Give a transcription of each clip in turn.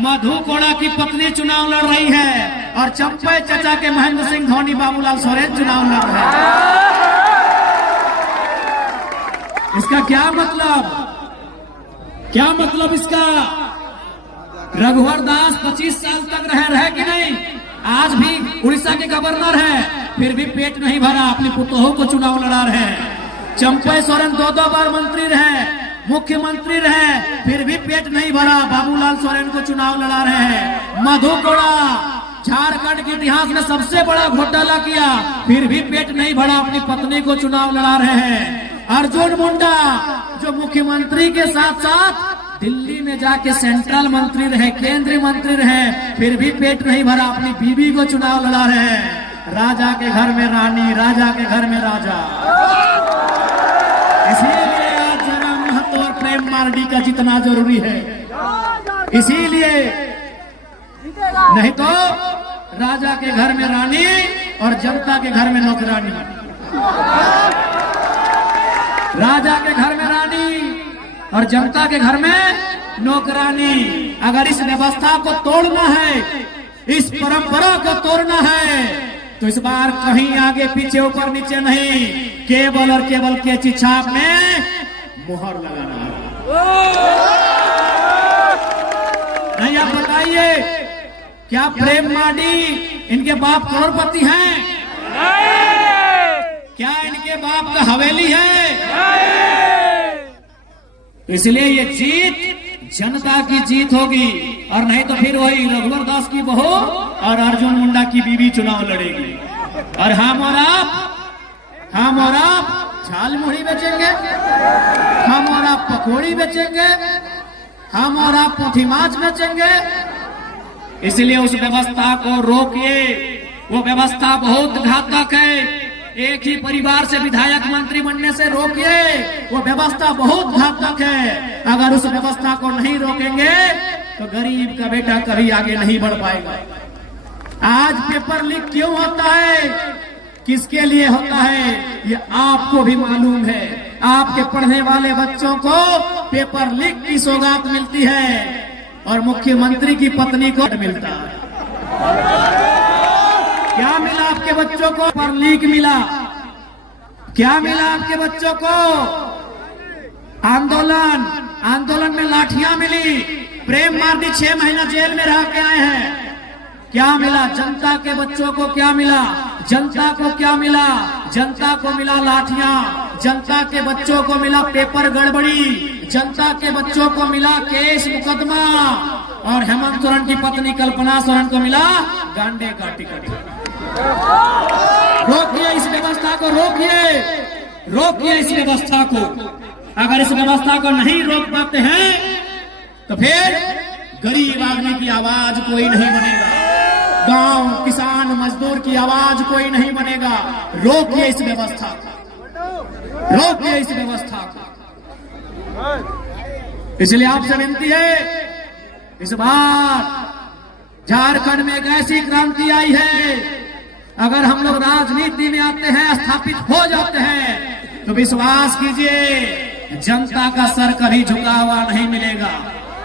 मधु कोड़ा की पत्नी चुनाव लड़ रही है और चंपे चचा के महेंद्र सिंह धोनी बाबूलाल सोरेन चुनाव लड़ रहे हैं। इसका क्या मतलब इसका? रघुवर दास 25 साल तक रहे कि नहीं? आज भी उड़ीसा के गवर्नर है, फिर भी पेट नहीं भरा, अपनी पुतोहू को चुनाव लड़ा रहे हैं। चंपे सोरेन 2 बार मंत्री रहे, मुख्यमंत्री रहे, फिर भी पेट नहीं भरा, बाबूलाल सोरेन को चुनाव लड़ा रहे हैं। मधु कोड़ा झारखंड के इतिहास में सबसे बड़ा घोटाला किया, फिर भी पेट नहीं भरा, अपनी पत्नी को चुनाव लड़ा रहे हैं। अर्जुन मुंडा जो मुख्यमंत्री के साथ साथ दिल्ली में जाके सेंट्रल मंत्री रहे, केंद्रीय मंत्री रहे, फिर भी पेट नहीं भरा, अपनी बीवी को चुनाव लड़ा रहे हैं। राजा के घर में रानी, राजा के घर में राजा। इसीलिए आज जरा महतो और प्रेम मार्डी का जितना जरूरी है, इसीलिए नहीं तो राजा के घर में रानी और जनता के घर में नौकरानी। राजा के घर में रानी और जनता के घर में नौकरानी। अगर इस व्यवस्था को तोड़ना है, इस परंपरा को तोड़ना है, तो इस बार कहीं आगे पीछे ऊपर नीचे नहीं, केवल और केवल कैंची छाप में मुहर लगाना है। नहीं, आप बताइए, क्या प्रेम मार्डी इनके बाप करोड़पति हैं? क्या इनके बाप का हवेली है? इसलिए ये जीत जनता की जीत होगी, और नहीं तो फिर वही रघुवर दास की बहू और अर्जुन मुंडा की बीवी चुनाव लड़ेगी। और हम और आप झाल मुढ़ी बेचेंगे, हम और आप पकौड़ी बेचेंगे, हम और आप पोथी माछ बेचेंगे। इसलिए उस व्यवस्था को रोकिए, वो व्यवस्था बहुत घातक है। एक ही परिवार से विधायक मंत्री बनने से रोकिए, वो व्यवस्था बहुत घातक है। अगर उस व्यवस्था को नहीं रोकेंगे तो गरीब का बेटा कभी आगे नहीं बढ़ पाएगा। आज पेपर लीक क्यों होता है, किसके लिए होता है, ये आपको भी मालूम है। आपके पढ़ने वाले बच्चों को पेपर लीक की सौगात मिलती है और मुख्यमंत्री की पत्नी को मिलता है। क्या मिला आपके बच्चों को? पेपर लीक मिला। क्या मिला आपके बच्चों को? आंदोलन में लाठियां मिली। प्रेम मार्डी 6 महीना जेल में रह के आए हैं। क्या मिला जनता के बच्चों को? क्या मिला जनता को? क्या मिला जनता को? मिला लाठियां। जनता के बच्चों को मिला पेपर गड़बड़ी। जनता के बच्चों को मिला केस मुकदमा। और हेमंत सोरेन की पत्नी कल्पना सोरेन को मिला गांडे का टिकट। रोकिए इस व्यवस्था को, रोकिए इस व्यवस्था को। अगर इस व्यवस्था को नहीं रोक पाते हैं तो फिर गरीब आदमी की आवाज कोई नहीं बनेगा, गांव किसान मजदूर की आवाज कोई नहीं बनेगा। रोकिए इस व्यवस्था को, रोकिए इस व्यवस्था को। इसलिए आपसे विनती है, इस बार झारखंड में एक ऐसी क्रांति आई है, अगर हम लोग राजनीति में आते हैं, स्थापित हो जाते हैं, तो विश्वास कीजिए जनता का सर कभी झुका हुआ नहीं मिलेगा।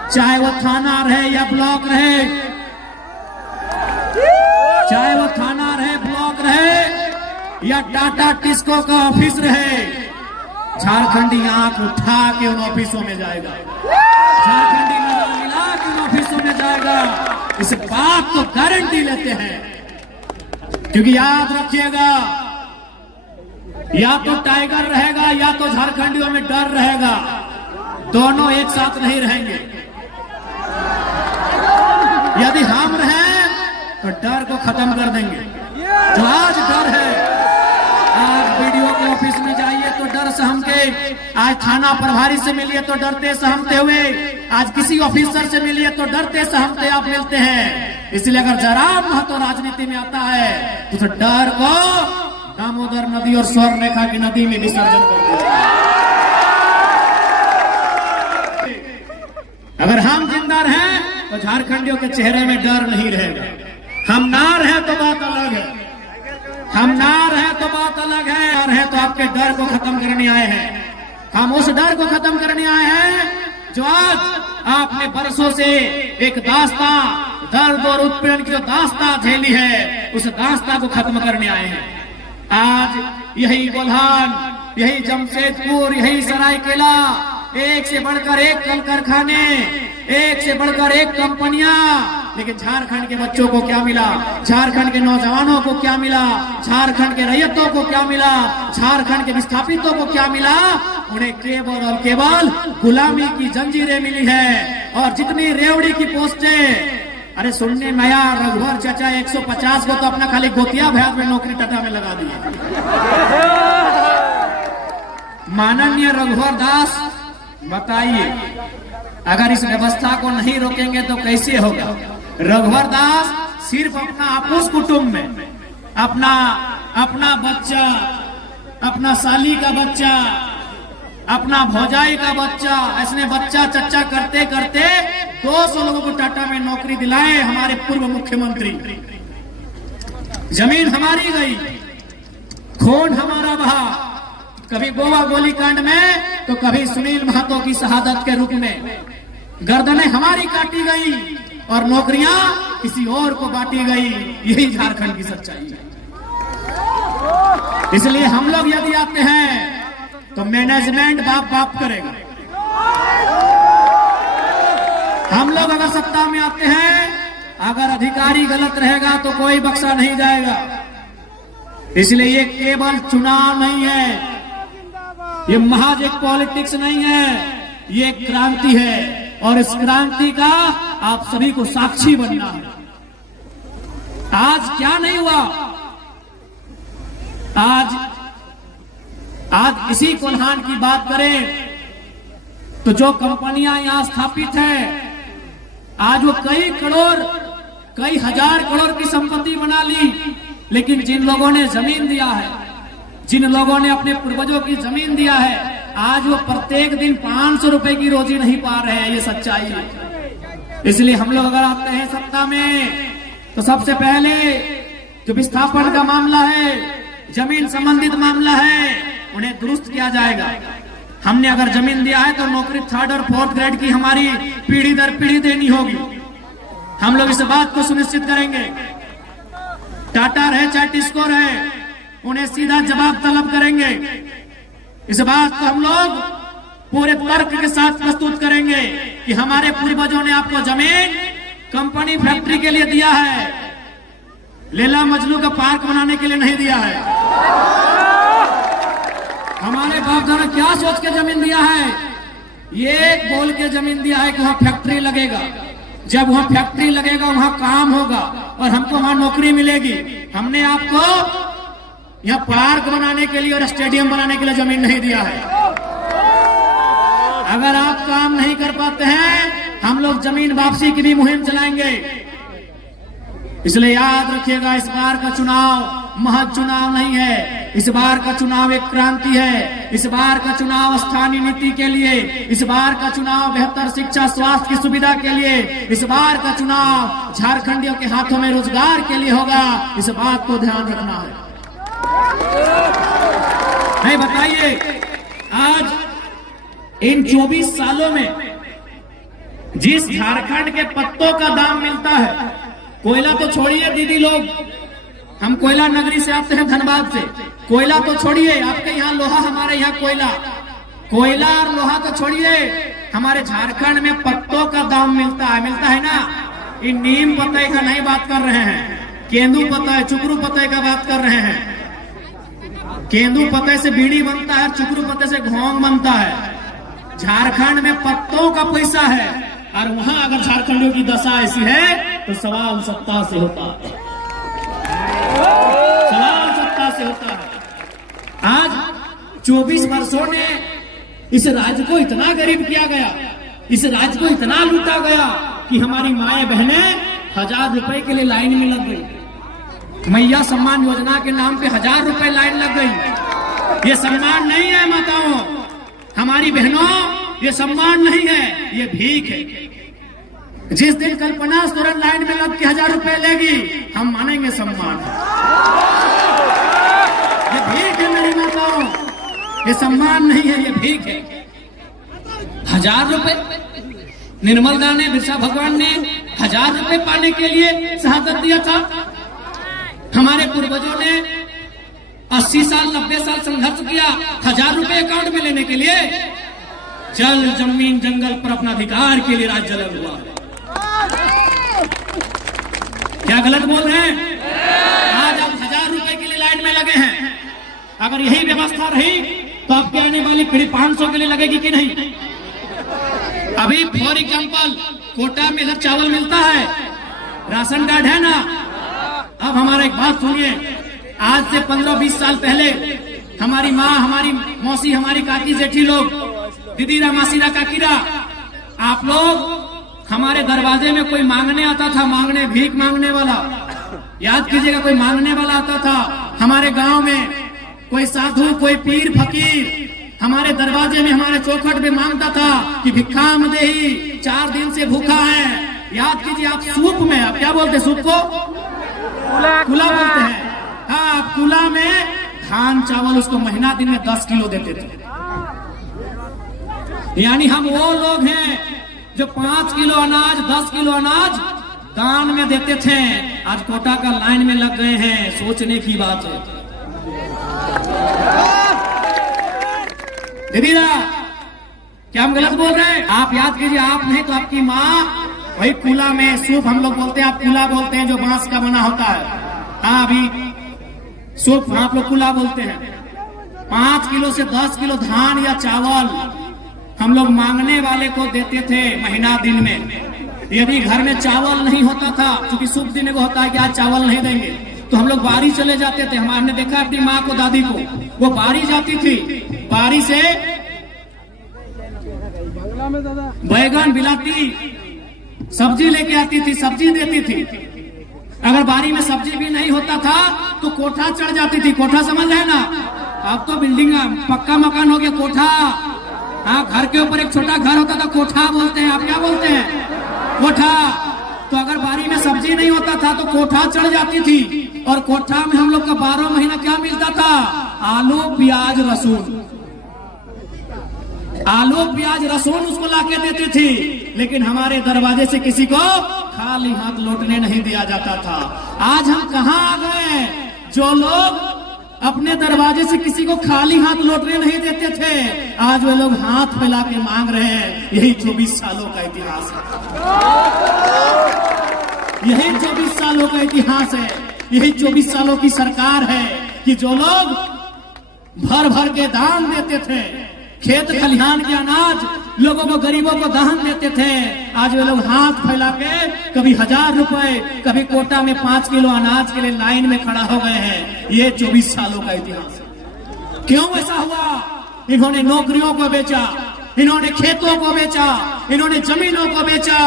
चाहे वो थाना रहे या ब्लॉक रहे, चाहे वो थाना रहे, ब्लॉक रहे या टाटा टिस्को का ऑफिस रहे, झारखंडी आंख उठा के उन ऑफिसों में जाएगा, झारखंडी नजर मिला के उन ऑफिसों में जाएगा। इस बात को गारंटी लेते हैं, क्योंकि याद रखिएगा, या तो टाइगर रहेगा या तो झारखंडियों में डर रहेगा, दोनों एक साथ नहीं रहेंगे। यदि हम रहें तो डर को खत्म कर देंगे। जो आज डर है, आज वीडियो के ऑफिस में जाइए तो डर सहमके, आज थाना प्रभारी से मिलिए तो डरते सहमते हुए, आज किसी ऑफिसर से मिलिए तो डरते सहमते आप मिलते हैं। इसलिए अगर जरा महत्व राजनीति में आता है तो डर को दामोदर नदी और स्वर्ण रेखा की नदी में विसर्जन कर दिया। अगर हम जिंदा रहें तो झारखंडियों के चेहरे में डर नहीं रहेगा। हम ना रहे तो बात अलग है, हम ना रहे तो बात अलग है। और है तो आपके डर को खत्म करने आए हैं। हम उस डर को खत्म करने आए हैं जो आज आपने बरसों से एक दास्तां, दर्द और उत्पीड़न की जो दास्तां झेली है, उस दास्तां को खत्म करने आए हैं। आज यही कोल्हान, यही जमशेदपुर, यही सरायकेला, एक से बढ़कर एक कल कारखाने, एक से बढ़कर एक कंपनियां, लेकिन झारखंड के बच्चों को क्या मिला? झारखंड के नौजवानों को क्या मिला? झारखंड के रैयतों को क्या मिला? झारखंड के विस्थापितों को क्या मिला? उन्हें केवल और केवल गुलामी की जंजीरें मिली है। और जितनी रेवड़ी की पोस्टें, अरे सुनने में आया रघुवर चाचा 150 को तो अपना खाली गोतिया भैया में नौकरी टाटा में लगा दिया। माननीय रघुवर दास, बताइए, अगर इस व्यवस्था को नहीं रोकेंगे तो कैसे होगा? रघुवर दास सिर्फ अपना आपूस कुटुंब में अपना बच्चा, अपना साली का बच्चा, अपना भौजाई का बच्चा, ऐसे बच्चा चच्चा करते करते 200 लोगों को टाटा में नौकरी दिलाए हमारे पूर्व मुख्यमंत्री। जमीन हमारी गई, खून हमारा बहा, कभी गोवा गोलीकांड में तो कभी सुनील महतो की शहादत के रूप में। गर्दनें हमारी काटी गई और नौकरियां किसी और को बांटी गई। यही झारखंड की सच्चाई है। इसलिए हम लोग यदि आते हैं तो मैनेजमेंट बाप बाप करेगा। हम लोग अगर सत्ता में आते हैं, अगर अधिकारी गलत रहेगा तो कोई बख्शा नहीं जाएगा। इसलिए ये केवल चुनाव नहीं है, ये महज एक पॉलिटिक्स नहीं है, ये एक क्रांति है। और इस क्रांति का आप सभी को साक्षी बनना है। आज क्या नहीं हुआ? आज इसी कोल्हान की बात करें तो जो कंपनियां यहां स्थापित है, आज वो कई करोड़, कई हजार करोड़ की संपत्ति बना ली, लेकिन जिन लोगों ने जमीन दिया है, जिन लोगों ने अपने पूर्वजों की जमीन दिया है, आज वो प्रत्येक दिन 500 रुपए की रोजी नहीं पा रहे हैं। ये सच्चाई है। इसलिए हम लोग अगर आते हैं सत्ता में तो सबसे पहले जो विस्थापन का मामला है, जमीन संबंधित मामला है, उन्हें दुरुस्त किया जाएगा। हमने अगर जमीन दिया है तो नौकरी 3rd और 4th ग्रेड की हमारी पीढ़ी दर पीढ़ी देनी होगी। हम लोग इस बात को सुनिश्चित करेंगे। टाटा रहे चाहे टिस्को रहे, उन्हें सीधा जवाब तलब करेंगे। इस बात को हम लोग पूरे तर्क के साथ प्रस्तुत करेंगे कि हमारे पूर्वजों ने आपको जमीन कंपनी फैक्ट्री के लिए दिया है, लैला मजनू का पार्क बनाने के लिए नहीं दिया है। हमारे बाप दादा क्या सोच के जमीन दिया है? ये बोल के जमीन दिया है कि वहां फैक्ट्री लगेगा, जब वहां फैक्ट्री लगेगा वहां काम होगा और हमको वहां नौकरी मिलेगी। हमने आपको यहाँ पार्क बनाने के लिए और स्टेडियम बनाने के लिए जमीन नहीं दिया है। अगर आप काम नहीं कर पाते हैं, हम लोग जमीन वापसी की भी मुहिम चलाएंगे। इसलिए याद रखिएगा, इस बार का चुनाव महज चुनाव नहीं है। इस बार का चुनाव एक क्रांति है। इस बार का चुनाव स्थानीय नीति के लिए, इस बार का चुनाव बेहतर शिक्षा स्वास्थ्य की सुविधा के लिए, इस बार का चुनाव झारखंडियों के हाथों में रोजगार के लिए होगा। इस बात को ध्यान रखना है। नहीं, बताइए, आज इन 24 सालों में जिस झारखंड के पत्तों का दाम मिलता है, कोयला तो छोड़िए दीदी लोग, हम कोयला नगरी से आते हैं, धनबाद से। कोयला तो छोड़िए, आपके यहाँ लोहा, हमारे यहाँ कोयला। कोयला और लोहा तो छोड़िए, हमारे झारखंड में पत्तों का दाम मिलता है ना। ये नीम पत्ते का नहीं बात कर रहे हैं, केंदू पत्ता, चुकरू पत्ते का बात कर रहे हैं। केंदू पत्ते से बीड़ी बनता है, चुकरू पत्ते से घोंग बनता है। झारखंड में पत्तों का पैसा है, और वहां अगर झारखंडियों की दशा ऐसी है तो सवाल सत्ता से होता है। सवाल सत्ता से होता है। आज 24 वर्षों ने इस राज्य को इतना गरीब किया गया, इस राज्य को इतना लूटा गया कि हमारी माएं बहनें 1000 रुपए के लिए लाइन में लग गई। मैया सम्मान योजना के नाम पे 1000 रुपए लाइन लग गई। ये सम्मान नहीं है माताओं, हमारी बहनों, ये सम्मान नहीं है, ये भीख है। जिस दिन कल्पना सोरेन लाइन में लग के 1000 रुपए लेगी, हम मानेंगे सम्मान है। ये भीख है मेरी माताओं, ये सम्मान नहीं है, ये भीख है। 1000 रुपए निर्मल दास ने, बिरसा भगवान ने 1000 रुपए पाने के लिए शहादत दिया था। हमारे पूर्वजों ने 80 साल 90 साल संघर्ष किया 1000 रुपए अकाउंट में लेने के लिए। जल जमीन जंगल पर अपना अधिकार के लिए राज्य जलन हुआ। क्या गलत बोल रहे हैं? आज आप 1000 रुपए के लिए लाइन में लगे हैं। अगर यही व्यवस्था रही तो आपके आने वाली पीढ़ी 500 के लिए लगेगी कि नहीं? अभी फॉर एग्जाम्पल कोटा में इधर चावल मिलता है, राशन कार्ड है ना। अब हमारा एक बात सुनिए, आज से 15-20 साल पहले हमारी माँ, हमारी मौसी, हमारी काकी जेठी लोग, दीदीरा मासीरा काकीरा, आप लोग हमारे दरवाजे में कोई मांगने आता था, मांगने, भीख मांगने वाला, याद कीजिएगा, कोई मांगने वाला आता था हमारे गांव में, कोई साधु, कोई पीर फकीर हमारे दरवाजे में, हमारे चौखट में मांगता था कि भिक्षाम देही, 4 दिन से भूखा है। याद कीजिए, आप सूप में, आप क्या बोलते हैं सूप को? कुला बोलते हैं। हाँ, कुला में धान चावल उसको महीना दिन में 10 किलो देते थे। यानी हम वो लोग हैं जो 5 किलो अनाज, 10 किलो अनाज दान में देते थे। आज कोटा का लाइन में लग गए हैं, सोचने की बात है। दीदीरा, क्या हम गलत बोल रहे हैं? आप याद कीजिए, आप नहीं तो आपकी माँ वही कुला में सूप, हम लोग बोलते हैं, आप कुला बोलते हैं, जो बांस का बना होता है। हाँ, अभी सूप आप लोग कुला बोलते हैं। 5 किलो से 10 किलो धान या चावल हम लोग मांगने वाले को देते थे महीना दिन में। यदि घर में चावल नहीं होता था, क्योंकि शुभ दिन को होता है कि आज चावल नहीं देंगे, तो हम लोग बारी चले जाते थे। हमने देखा अपनी माँ को, दादी को, वो बारी जाती थी, बारी से बैगन बिलाती सब्जी लेके आती थी, सब्जी देती थी। अगर बारी में सब्जी भी नहीं होता था तो कोठा चढ़ जाती थी। कोठा समझ रहे ना? अब तो बिल्डिंग पक्का मकान हो गया, कोठा। हाँ, घर के ऊपर एक छोटा घर होता था, कोठा बोलते हैं। आप क्या बोलते हैं? कोठा। तो अगर बारी में सब्जी नहीं होता था तो कोठा चढ़ जाती थी, और कोठा में हम लोग का 12 महीना क्या मिलता था? आलू प्याज रसून, आलू प्याज रसून उसको लाके देती थी। लेकिन हमारे दरवाजे से किसी को खाली हाथ लौटने नहीं दिया जाता था। आज हम कहाँ आ गए? जो लोग अपने दरवाजे से किसी को खाली हाथ लौटने नहीं देते थे, आज वे लोग हाथ फैला के मांग रहे हैं। यही 24 सालों का इतिहास है। यही 24 सालों का इतिहास है। यही 24 सालों की सरकार है कि जो लोग भर भर के दान देते थे, खेत खलिहान के अनाज लोगों को, गरीबों को दान देते थे, आज वे लोग हाथ फैला के कभी 1000 रुपए, कभी कोटा में 5 किलो अनाज के लिए लाइन में खड़ा हो गए हैं। ये 24 सालों का इतिहास है। क्यों ऐसा हुआ? इन्होंने नौकरियों को बेचा, इन्होंने खेतों को बेचा, इन्होंने जमीनों को बेचा।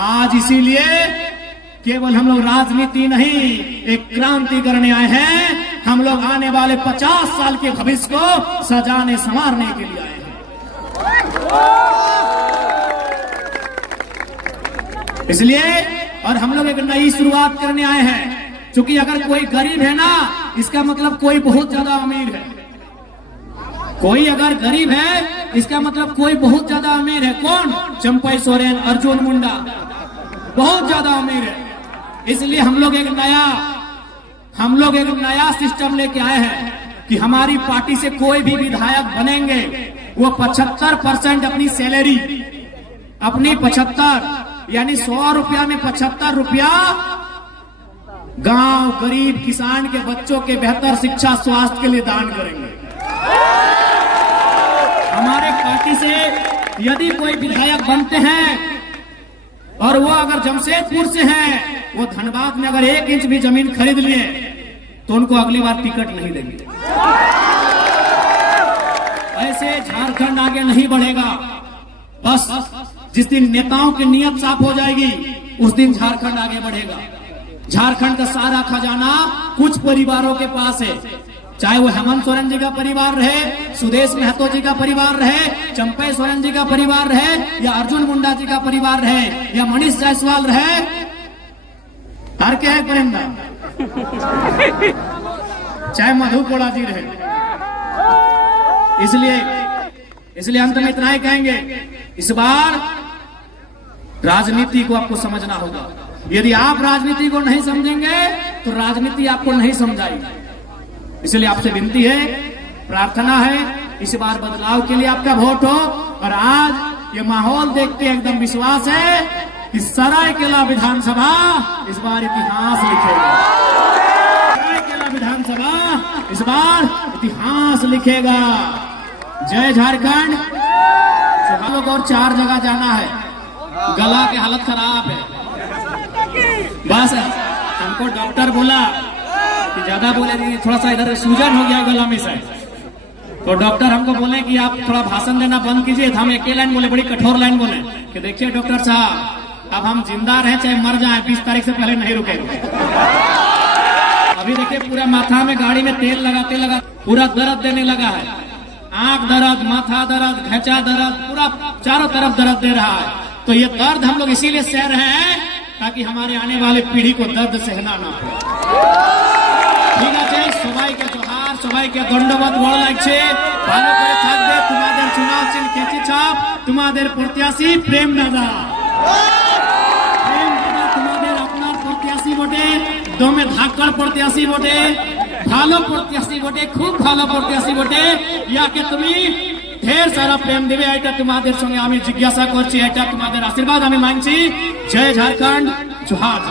आज इसीलिए केवल हम लोग राजनीति नहीं, एक क्रांति करने आए हैं। हम लोग आने वाले 50 साल के भविष्य को सजाने संवारने के लिए आए हैं। इसलिए और हम लोग एक नई शुरुआत करने आए हैं। क्योंकि अगर कोई गरीब है ना, इसका मतलब कोई बहुत ज्यादा अमीर है। कोई अगर गरीब है, इसका मतलब कोई बहुत ज्यादा अमीर है। कौन? चंपई सोरेन, अर्जुन मुंडा बहुत ज्यादा अमीर है। इसलिए हम लोग एक नया सिस्टम लेके आए हैं कि हमारी पार्टी से कोई भी विधायक बनेंगे, वो 75% अपनी सैलरी, अपनी 75 यानी 100 रुपया में 75 रुपया गांव, गरीब, किसान के बच्चों के बेहतर शिक्षा, स्वास्थ्य के लिए दान करेंगे। हमारे पार्टी से यदि कोई विधायक बनते हैं और वो अगर जमशेदपुर से हैं, वो धनबाद में अगर 1 इंच भी जमीन खरीद लिए तो उनको अगली बार टिकट नहीं देंगे। ऐसे झारखंड आगे नहीं बढ़ेगा। बस जिस दिन नेताओं की नीयत साफ हो जाएगी, उस दिन झारखंड आगे बढ़ेगा। झारखंड का सारा खजाना कुछ परिवारों के पास है, चाहे वो हेमंत सोरेन जी का परिवार रहे, सुदेश महतो जी का परिवार रहे, चंपई सोरेन जी का परिवार रहे, या अर्जुन मुंडा जी का परिवार रहे, या मनीष जायसवाल रहे, हर क्या है प्रेमदा, चाहे मधु कोड़ा जी रहे। इसलिए अंत में इतना ही कहेंगे, इस बार राजनीति को आपको समझना होगा। यदि आप राजनीति को नहीं समझेंगे तो राजनीति आपको नहीं समझाएगी। इसलिए आपसे विनती है, प्रार्थना है, इस बार बदलाव के लिए आपका वोट हो। और आज ये माहौल देख के एकदम विश्वास है कि सरायकेला विधानसभा इस बार इतिहास लिखेगा। सरायकेला विधानसभा इस बार इतिहास लिखेगा। जय झारखंड। हम लोग और 4 जगह जाना है, गला की हालत खराब है। बस हमको डॉक्टर बोला कि ज्यादा बोले, थोड़ा सा इधर सूजन हो गया गला में से, तो डॉक्टर हमको बोले कि आप थोड़ा भाषण देना बंद कीजिए। तो हम एक लाइन बोले, बड़ी कठोर लाइन बोले कि देखिए डॉक्टर साहब, अब हम जिंदा रहे चाहे मर जाएं, 20 तारीख से पहले नहीं रुकेंगे। अभी देखिए पूरा माथा में गाड़ी में तेल लगाते पूरा दर्द देने लगा है। आंख दर्द, माथा दर्द, घेचा दर्द, पूरा चारों तरफ दर्द दे रहा है। तो ये दर्द हम लोग इसीलिए सह रहे हैं ताकि हमारे आने वाले पीढ़ी को दर्द सहना ना पड़े। ঠিক আছে, সবাইকে জোহার, সবাইকে ধন্যবাদ। ভালো লাগছে, ভালো করে থাকবে। তোমাদের চুনাव চিহ্ন কেচি ছাপ, তোমাদের প্রত্যাশী প্রেম দাদা। প্রেম দাদা তোমাদের আপনার প্রত্যাশী বটে, দমে ধাক্কার প্রত্যাশী বটে, ভালো প্রত্যাশী বটে, খুব ভালো প্রত্যাশী বটে। ইয়াকে তুমি ঢের সারা প্রেম দেবে, এটা তোমাদের সঙ্গে আমি জিজ্ঞাসা করছি, এটা তোমাদের আশীর্বাদ আমি মানছি। জয় ঝাড়খণ্ড, জোহার।